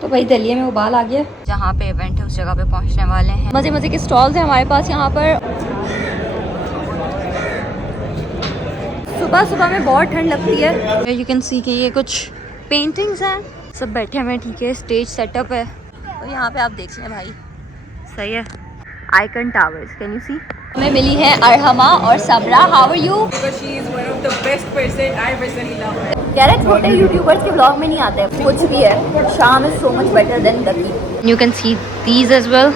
तो भाई दलिया में उबाल आ गया। जहाँ पे इवेंट है उस जगह पे पहुँचने वाले हैं। मज़े मज़े के स्टॉल्स हैं हमारे पास यहाँ पर। सुबह सुबह में बहुत ठंड लगती है। यू कैन सी कि ये कुछ पेंटिंग्स हैं, सब बैठे हुए हैं, ठीक है। स्टेज सेटअप है और यहाँ पे आप देख लें भाई, सही है। Icon towers, can you see. हमें मिली है अरहमा और सबरा। How are you? कह रहे छोटे यूट्यूबर्स के ब्लॉग में नहीं आते, कुछ भी है। Sham is so much better than Lucky. You can see these as well.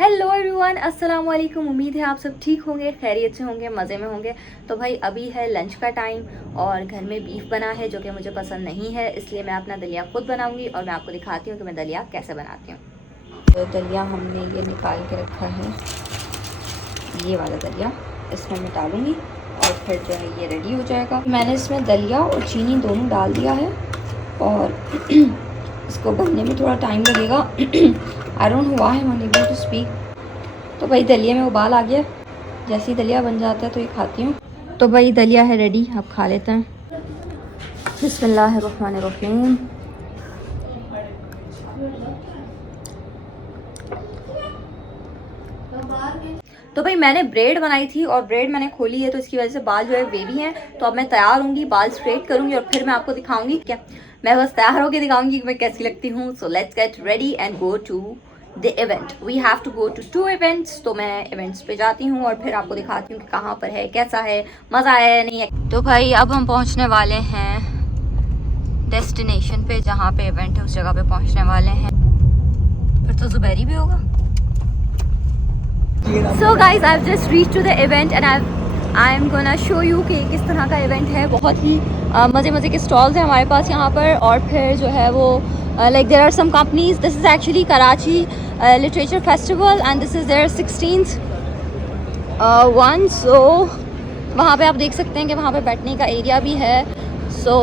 Hello everyone, अस्सलाम वालेकुम। उम्मीद है आप सब ठीक होंगे, खैरियत से होंगे, मज़े में होंगे। तो भाई अभी है लंच का टाइम और घर में बीफ बना है जो कि मुझे पसंद नहीं है, इसलिए मैं अपना दलिया खुद बनाऊंगी और मैं आपको दिखाती हूँ कि मैं दलिया कैसे बनाती हूँ। तो दलिया हमने ये निकाल के रखा है, ये वाला दलिया इसमें मैं डालूँगी और फिर जो है ये रेडी हो जाएगा। मैंने इसमें दलिया और चीनी दोनों डाल दिया है और इसको बनने में थोड़ा टाइम लगेगा। I don't know why I am unable to speak. तो भाई दलिया में उबाल आ गया, जैसे ही दलिया बन जाता है तो ये खाती हूँ। तो भाई दलिया है रेडी, अब खा लेते हैं। बिस्मिल्लाहिर्रहमानिर्रहीम। तो भाई मैंने ब्रेड बनाई थी और ब्रेड मैंने खोली है तो इसकी वजह से बाल जो है वेवी हैं। तो अब मैं तैयार होंगी, बाल स्ट्रेट करूंगी और फिर मैं आपको दिखाऊंगी। क्या मैं बस तैयार होकर दिखाऊंगी कि मैं कैसी लगती हूँ। So let's get ready and go to the event. We have to go to 2 events. तो मैं इवेंट्स पे जाती हूँ और फिर आपको दिखाती हूँ कि कहाँ पर है, कैसा है, मज़ा आया है नहीं है। तो भाई अब हम पहुँचने वाले हैं डेस्टिनेशन पे, जहाँ पे इवेंट है उस जगह पे पहुँचने वाले हैं। फिर तो जुबैरी भी होगा। So guys, I've just reached to the event and I'm gonna show you कि किस तरह का इवेंट है। बहुत ही मज़े मज़े के स्टॉल्स हैं हमारे पास यहाँ पर और फिर जो है वो like there are some companies. This is actually Karachi Literature Festival and this is their 16th one. So वहाँ पे आप देख सकते हैं कि वहाँ पे बैठने का एरिया भी है। So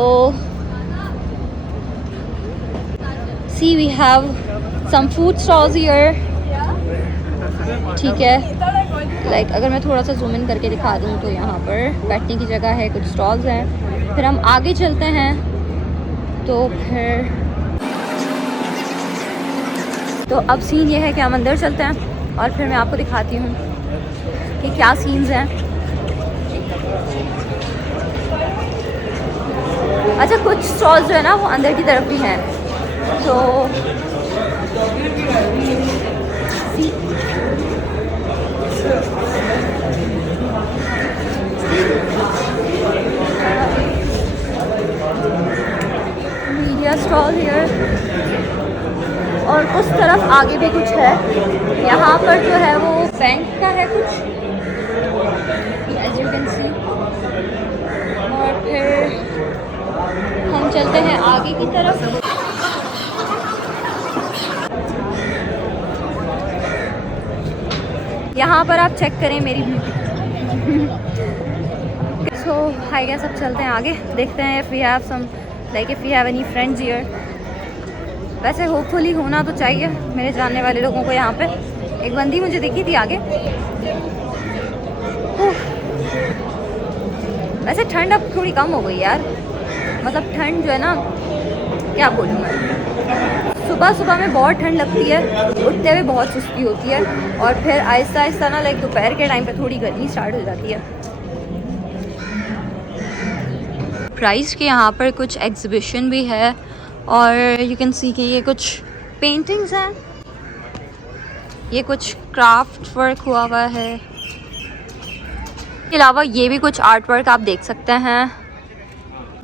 see we have some food stalls here. ठीक है, लाइक अगर मैं थोड़ा सा जूम इन करके दिखा दूँ तो यहाँ पर बैठने की जगह है, कुछ स्टॉल्स हैं। फिर हम आगे चलते हैं तो फिर तो अब सीन ये है कि हम अंदर चलते हैं और फिर मैं आपको दिखाती हूँ कि क्या सीन्स हैं। अच्छा, कुछ स्टॉल्स जो है ना वो अंदर की तरफ भी हैं। तो मीडिया स्टॉल हियर और उस तरफ आगे भी कुछ है। यहाँ पर जो है वो बैंक का है कुछ, एज यू कैन सी। और फिर हम चलते हैं आगे की तरफ। यहाँ पर आप चेक करें मेरी ब्यूटी। सो आई गेस अब चलते हैं आगे, देखते हैं if we have some like if we have any friends here. वैसे होपफुली होना तो चाहिए मेरे जानने वाले लोगों को। यहाँ पे एक बंदी मुझे दिखी थी आगे। वैसे ठंड अब थोड़ी कम हो गई यार, मतलब ठंड जो है ना, क्या बोलूँ मैं, सुबह सुबह में बहुत ठंड लगती है, उठते हुए बहुत सुस्ती होती है और फिर आहिस्ता आहिस्ता ना लाइक दोपहर के टाइम पे थोड़ी गर्मी स्टार्ट हो जाती है। प्राइस के यहाँ पर कुछ एग्जीबिशन भी है और यू कैन सी कि ये कुछ पेंटिंग्स हैं, ये कुछ क्राफ्ट वर्क हुआ हुआ है। इसके अलावा ये भी कुछ आर्ट वर्क आप देख सकते हैं।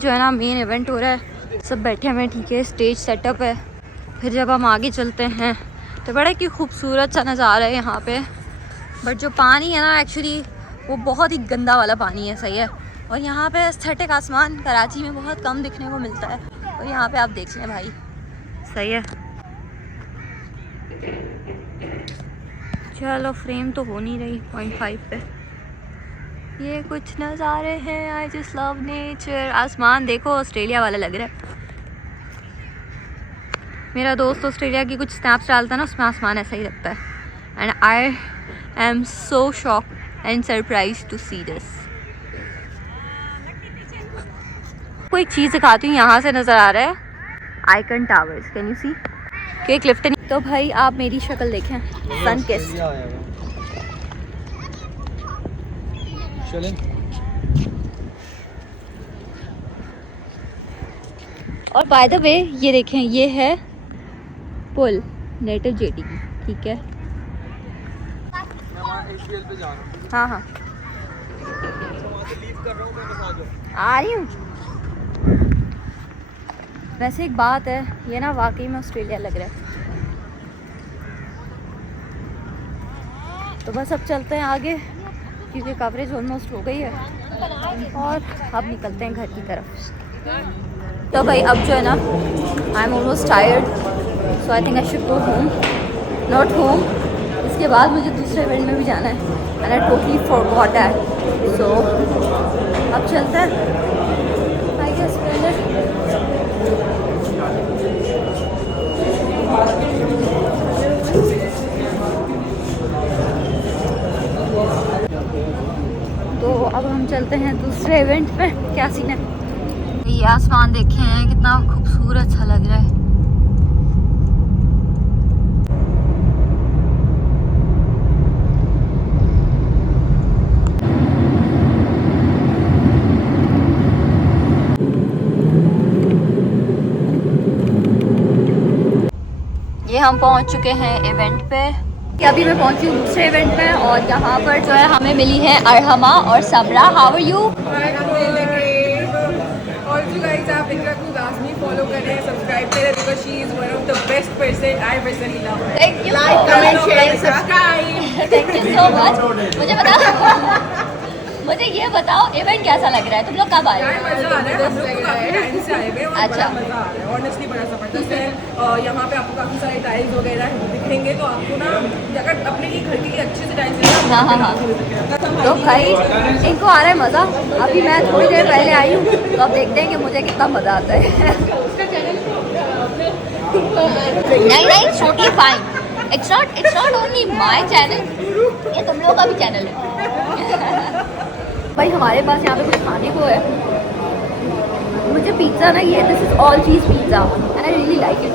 जो है ना मेन इवेंट हो रहा है, सब बैठे हुए, ठीक है। स्टेज सेटअप है। फिर जब हम आगे चलते हैं तो बड़ा ही खूबसूरत सा नज़ारा है यहाँ पे। बट जो पानी है ना एक्चुअली वो बहुत ही गंदा वाला पानी है, सही है। और यहाँ पे एस्थेटिक आसमान कराची में बहुत कम दिखने को मिलता है और यहाँ पे आप देख लें भाई, सही है। चलो फ्रेम तो हो नहीं रही 0.5 पे। ये कुछ नज़ारे हैं। I just love nature. आसमान देखो ऑस्ट्रेलिया वाला लग रहा है। मेरा दोस्त ऑस्ट्रेलिया की कुछ स्नैप्स डालता है ना, उसमें आसमान ऐसा ही लगता है। And I am so shocked and surprise to see this. आपको एक चीज़ दिखाती हूँ, यहाँ से नज़र आ रहा है icon towers, can you see कि क्लिफ्टन। तो भाई आप मेरी शक्ल देखें, सन किस। और बाय द वे ये देखें, ये है पुल नेटिव जेटी की, ठीक है। हाँ हाँ आ रही हूँ। वैसे एक बात है, ये ना वाकई में ऑस्ट्रेलिया लग रहा है। तो बस अब चलते हैं आगे, क्योंकि कवरेज ऑलमोस्ट हो गई है और अब निकलते हैं घर की तरफ। तो भाई अब जो है ना, I am almost tired, so I think I should go home, not home. इसके बाद मुझे दूसरे इवेंट में भी जाना है and I totally forgot that. So अब चलते हैं आई गेस पहले। तो अब हम चलते हैं दूसरे इवेंट पे। क्या सीन है, ये आसमान देखे हैं कितना खूबसूरत सा लग रहा है। ये हम पहुंच चुके हैं इवेंट पे। अभी मैं पहुंची हूँ दूसरे इवेंट में और यहाँ पर जो है हमें मिली है अरहमा और सबरा। How are you? आप इकरा को लाजमी फॉलो करें, सब्सक्राइब करें, because she is one of the best person I personally love her. Thank you like so comment much. Share subscribe. Thank you so much. मुझे बताओ मुझे ये बताओ इवेंट कैसा लग रहा है, तुम लोग कब आए? यार मजा आ रहा है, हम लोग तो काफी टाइम से आए हुए हैं और अच्छा। बड़ा मजा आ रहा है, ऑनेस्टली बड़ा जबरदस्त है। यहाँ पे आपको काफी सारे टाइल्स वगैरह दिखेंगे, तो आपको ना अगर अपने लिए घर के लिए अच्छे से टाइल्स लेना। हाँ हाँ हाँ। तो भाई इनको आ रहा है मज़ा। अभी मैं थोड़ी देर पहले आई हूँ, तो अब देखते हैं कि मुझे कितना मज़ा आता है। नहीं नहीं, totally fine. It's not only my channel, ये तुम लोगों का भी चैनल है। भाई हमारे पास यहाँ पे कुछ खाने को है। मुझे पिज़्ज़ा ना, ये this is all cheese pizza and I really like it.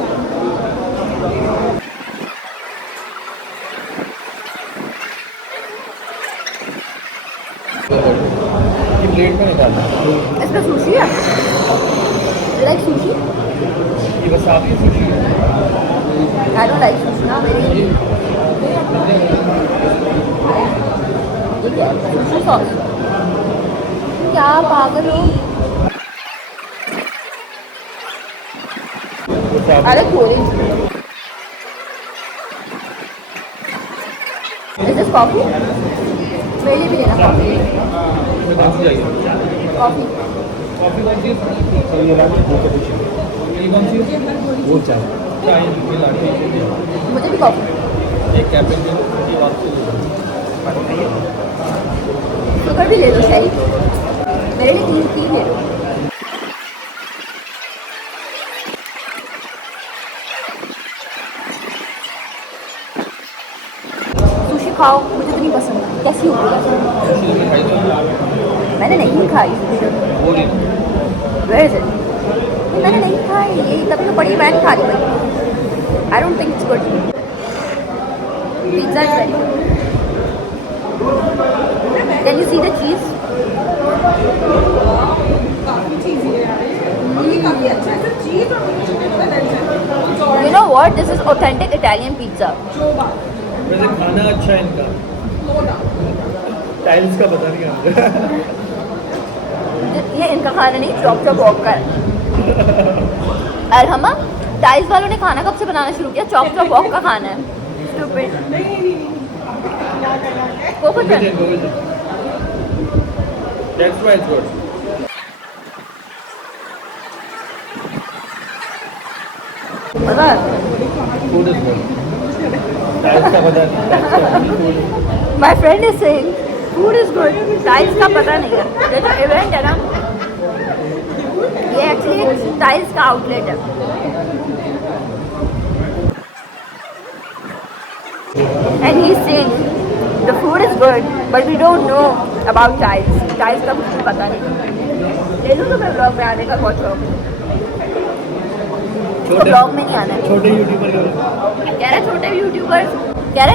Plate में निकालना। इसमें सुशी है, लाइक सुशी। ये बस आपकी सुशी है। आई डोंट लाइक सुशी ना, मेरी ये क्या है? Sushi sauce. क्या पागल हो? अरे cold drink. Is this coffee? मेरे लिए भी लेना कॉफी। कौन सी चाहिए? कॉफी। कॉफी कौन सी? ये लाटी वो कैपुचिनो। ये कौन सी? वो चाय। चाय ये लाटी। मुझे भी कॉफी। एक कैपुचिनो की बात से शुगर भी ले लो, सही। मेरे लिए तीन ले लो। सुशी खाओ, मुझे तो नहीं पसंद। कैसी होगी? मैंने नहीं खाई सुशी। Where is it? मैंने नहीं खाई, ये तभी तो बड़ी मैंने खा ली। I don't think it's good. Pizza is very good. Can you see the cheese? काफी चीज़ी है यार, ये काफी अच्छा है। सिर्फ चीज़ और मिर्च। You know what? This is authentic Italian pizza. जो बात वैसे खाना अच्छा है इनका, टाइल्स का पता नहीं हमको। ये इनका खाना नहीं, चॉप चॉप वॉक का है। और हम टाइल्स वालों ने खाना कब से बनाना शुरू किया? चॉप चॉप वॉक का खाना है। Stupid. Go. That's why it's good. मजा आता है। Food is good. टाइल्स का पता नहीं। My friend is saying food is good. Tiles का पता नहीं है। ये जो इवेंट है ना, ये एक्चुअली टाइल्स का आउटलेट है। And he's saying the food is good, but we don't know about tiles. Tiles का कुछ भी पता नहीं। ले लूँ तो मैं ब्लॉग में आने का बहुत शौक है। ब्लॉग में नहीं आना है। छोटे यूट्यूबर कह रहे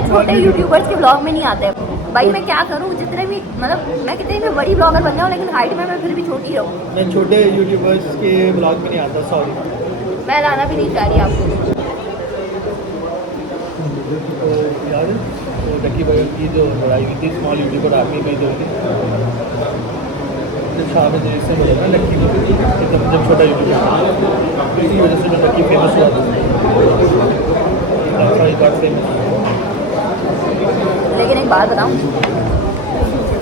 छोटे यूट्यूबर्स के ब्लॉग में नहीं आते भाई। मैं क्या करूँ, जितने भी मतलब मैं कितनी भी बड़ी ब्लॉगर बन जाऊँ लेकिन हाइट में मैं फिर भी छोटी रहूँ। मैं छोटे यूट्यूबर्स के ब्लॉग में नहीं आता, सॉरी। मैं लाना भी नहीं चाह रही आपको। याद है वो लकी बगल की जो लड़ाई हुई थी स्मॉल यूट्यूबर आर्मी में जो थी, जब शाह में से बोला ना लक्की को, जब छोटा यूट्यूबर इसी वजह से जो लक्की फेमस हुआ था, फेमस। लेकिन एक बात बताऊँ,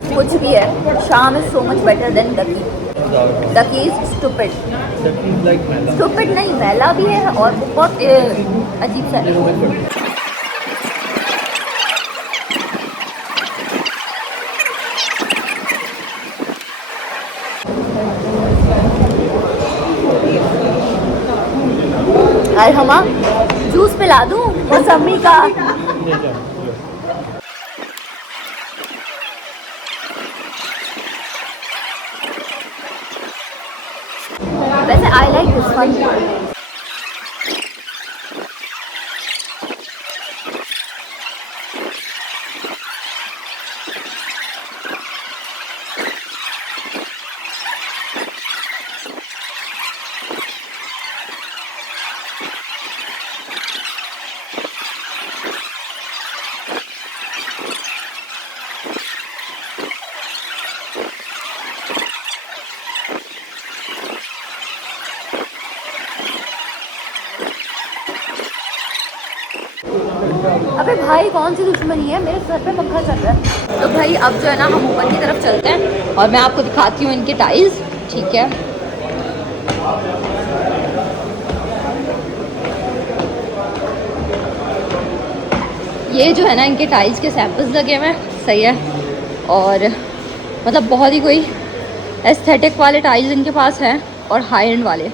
कुछ भी है, Sham is so much better than Duckie. Duckie is stupid. Stupid नहीं, मैला भी है और बहुत अजीब सा है। अरे हमा जूस पिला दूँ मौसमी का। वैसे आई लाइक दिस वन। अबे भाई कौन सी दुश्मनी है, मेरे सर पे पंखा चल रहा है। तो भाई अब जो है ना हम ऊपर की तरफ चलते हैं और मैं आपको दिखाती हूँ इनके टाइल्स, ठीक है। ये जो है ना इनके टाइल्स के सैंपल्स लगे हुए हैं, सही है। और मतलब बहुत ही कोई एस्थेटिक वाले टाइल्स इनके पास हैं और हाई एंड वाले,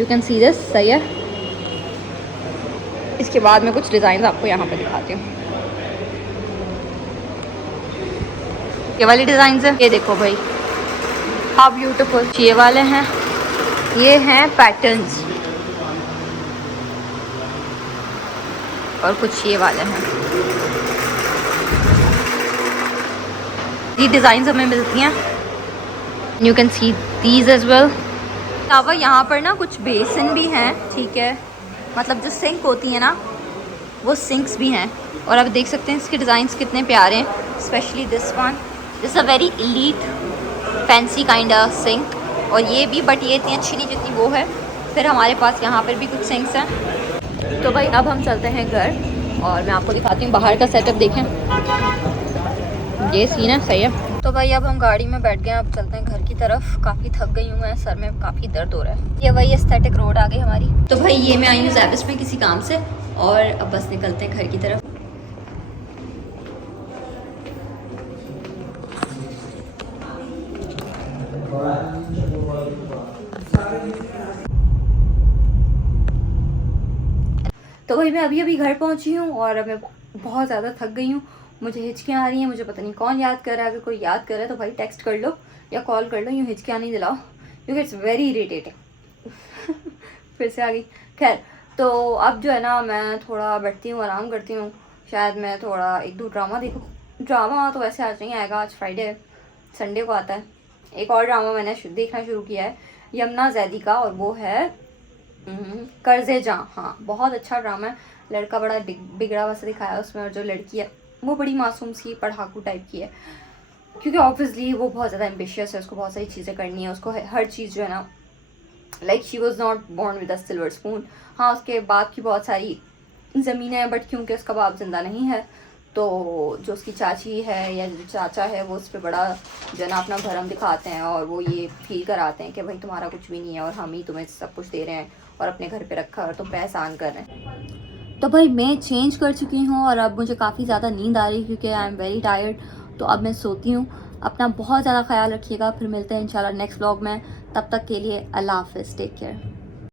यू कैन सी दिस, सही है। इसके बाद मैं कुछ डिज़ाइन आपको यहाँ पे दिखाती हूँ। ये वाली डिज़ाइन है, ये देखो भाई हाउ ब्यूटीफुल। ये वाले हैं, ये हैं पैटर्न्स, और कुछ ये वाले हैं। ये डिज़ाइन हमें मिलती हैं, you can see these as well. अलावा यहाँ पर ना कुछ बेसिन भी हैं, ठीक है, मतलब जो सिंक होती है ना वो सिंक्स भी हैं। और आप देख सकते हैं इसके डिज़ाइंस कितने प्यारे हैं, specially this one, this a very elite fancy kind of sink. और ये भी, बट ये इतनी अच्छी नहीं जितनी वो है। फिर हमारे पास यहाँ पर भी कुछ सिंक्स हैं। तो भाई अब हम चलते हैं घर और मैं आपको दिखाती हूँ बाहर का सेटअप। देखें ये सीन है, सही है। तो भाई अब हम गाड़ी में बैठ गए हैं, अब चलते हैं घर की तरफ। काफ़ी थक गई हूँ मैं, सर में काफ़ी दर्द हो रहा है। ये वही एस्थेटिक रोड आ गई हमारी। तो भाई ये मैं आई हूँ ज़ैबिस में किसी काम से, और अब बस निकलते हैं घर की तरफ। तो भाई मैं अभी घर पहुँची हूँ और अब मैं बहुत ज़्यादा थक गई हूँ। मुझे हिचकियाँ आ रही हैं, मुझे पता नहीं कौन याद कर रहा है। अगर कोई याद कर रहा है तो भाई टेक्स्ट कर लो या कॉल कर लो, यूँ हिचकियाँ नहीं दिलाओ, क्योंकि इट्स वेरी इरीटेटिंग। फिर से आ गई। खैर, तो अब जो है ना मैं थोड़ा बैठती हूँ, आराम करती हूँ। शायद मैं थोड़ा 1-2 ड्रामा देखूँ। ड्रामा तो वैसे आज नहीं आएगा, आज फ्राइडे है, संडे को आता है। एक और ड्रामा मैंने देखना शुरू किया है यमुना जैदी का, और वो है कर्ज़े जां। हाँ, बहुत अच्छा ड्रामा है। लड़का बड़ा बिगड़ा वैसा दिखाया है उसमें, और जो लड़की है वो बड़ी मासूम सी पढ़ाकू टाइप की है, क्योंकि ऑब्वियसली वो बहुत ज़्यादा एम्बिशियस है, उसको बहुत सारी चीज़ें करनी है, उसको हर चीज़ जो है ना, like she was not born with a silver spoon. हाँ, उसके बाप की बहुत सारी ज़मीनें हैं, बट क्योंकि उसका बाप जिंदा नहीं है तो जो उसकी चाची है या जो चाचा है वो उस पर बड़ा जो है ना अपना भरम दिखाते हैं, और वो ये फील कराते हैं कि भाई तुम्हारा कुछ भी नहीं है और हम ही तुम्हें सब कुछ दे रहे हैं और अपने घर पे रखा और तुम पे एहसान कर रहे हैं। तो भाई मैं चेंज कर चुकी हूँ और अब मुझे काफ़ी ज़्यादा नींद आ रही है, क्योंकि आई एम वेरी टायर्ड। तो अब मैं सोती हूँ। अपना बहुत ज़्यादा ख्याल रखिएगा, फिर मिलते हैं इंशाल्लाह नेक्स्ट व्लॉग में। तब तक के लिए अल्लाह हाफ़िज़, टेक केयर।